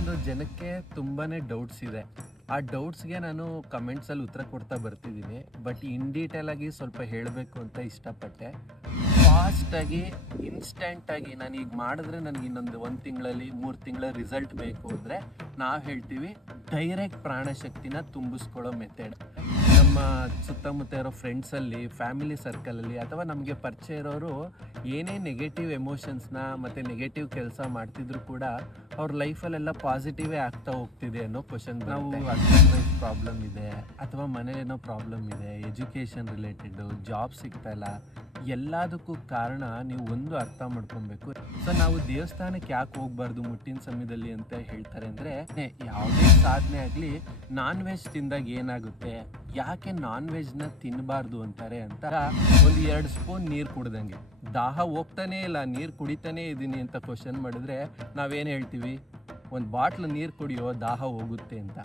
ಕೆಲವೊಂದು ಜನಕ್ಕೆ ತುಂಬಾನೇ ಡೌಟ್ಸ್ ಇದೆ. ಆ ಡೌಟ್ಸ್ಗೆ ನಾನು ಕಮೆಂಟ್ಸಲ್ಲಿ ಉತ್ತರ ಕೊಡ್ತಾ ಬರ್ತಿದ್ದೀನಿ ಬಟ್ ಇನ್ ಡೀಟೇಲ್ ಆಗಿ ಸ್ವಲ್ಪ ಹೇಳಬೇಕು ಅಂತ ಇಷ್ಟಪಟ್ಟೆ. ಫಾಸ್ಟಾಗಿ ಇನ್ಸ್ಟೆಂಟಾಗಿ ನಾನು ಈಗ ಮಾಡಿದ್ರೆ ನನಗೆ ಇನ್ನೊಂದು ಒಂದು ತಿಂಗಳಲ್ಲಿ, ಮೂರು ತಿಂಗಳ ರಿಸಲ್ಟ್ ಬೇಕು ಅಂದರೆ ನಾವು ಹೇಳ್ತೀವಿ ಡೈರೆಕ್ಟ್ ಪ್ರಾಣಶಕ್ತಿನ ತುಂಬಿಸ್ಕೊಳ್ಳೋ ಮೆಥಡ್ ನಮ್ಮ ಸುತ್ತಮುತ್ತ ಇರೋ ಫ್ರೆಂಡ್ಸಲ್ಲಿ ಫ್ಯಾಮಿಲಿ ಸರ್ಕಲಲ್ಲಿ ಅಥವಾ ನಮಗೆ ಪರಿಚಯ ಇರೋರು ಏನೇ ನೆಗೆಟಿವ್ ಎಮೋಷನ್ಸ್ನ ಮತ್ತು ನೆಗೆಟಿವ್ ಕೆಲಸ ಮಾಡ್ತಿದ್ರು ಕೂಡ ಅವ್ರ ಲೈಫಲ್ಲೆಲ್ಲ ಪಾಸಿಟಿವೇ ಆಗ್ತಾ ಹೋಗ್ತಿದೆ ಅನ್ನೋ ಕ್ವಶನ್ ನಾವು ಹಸ್ಬೆಂಡ್ ಪ್ರಾಬ್ಲಮ್ ಇದೆ ಅಥವಾ ಮನೇಲೇನೋ ಪ್ರಾಬ್ಲಮ್ ಇದೆ ಎಜುಕೇಷನ್ ರಿಲೇಟೆಡ್ ಜಾಬ್ ಸಿಗ್ತಾ ಇಲ್ಲ ಎಲ್ಲದಕ್ಕೂ ಕಾರಣ ನೀವು ಒಂದು ಅರ್ಥ ಮಾಡ್ಕೊಬೇಕು. ಸೊ ನಾವು ದೇವಸ್ಥಾನಕ್ಕೆ ಯಾಕೆ ಹೋಗ್ಬಾರ್ದು ಮುಟ್ಟಿನ ಸಮಯದಲ್ಲಿ ಅಂತ ಹೇಳ್ತಾರೆ ಅಂದ್ರೆ ಯಾವುದೇ ಸಾಧನೆ ಆಗಲಿ ನಾನ್ ವೆಜ್ ತಿಂದಾಗ ಏನಾಗುತ್ತೆ? ಯಾಕೆ ನಾನ್ ವೆಜ್ನ ತಿನ್ನಬಾರ್ದು ಅಂತಾರೆ ಅಂತ ಒಂದು ಎರಡು ಸ್ಪೂನ್ ನೀರು ಕುಡ್ದಂಗೆ. ದಾಹ ಹೋಗ್ತಾನೇ ಇಲ್ಲ, ನೀರು ಕುಡಿತಾನೇ ಇದ್ದೀನಿ ಅಂತ ಕ್ವಶನ್ ಮಾಡಿದ್ರೆ ನಾವೇನು ಹೇಳ್ತೀವಿ? ಒಂದು ಬಾಟ್ಲ್ ನೀರು ಕುಡಿಯೋ ದಾಹ ಹೋಗುತ್ತೆ ಅಂತ.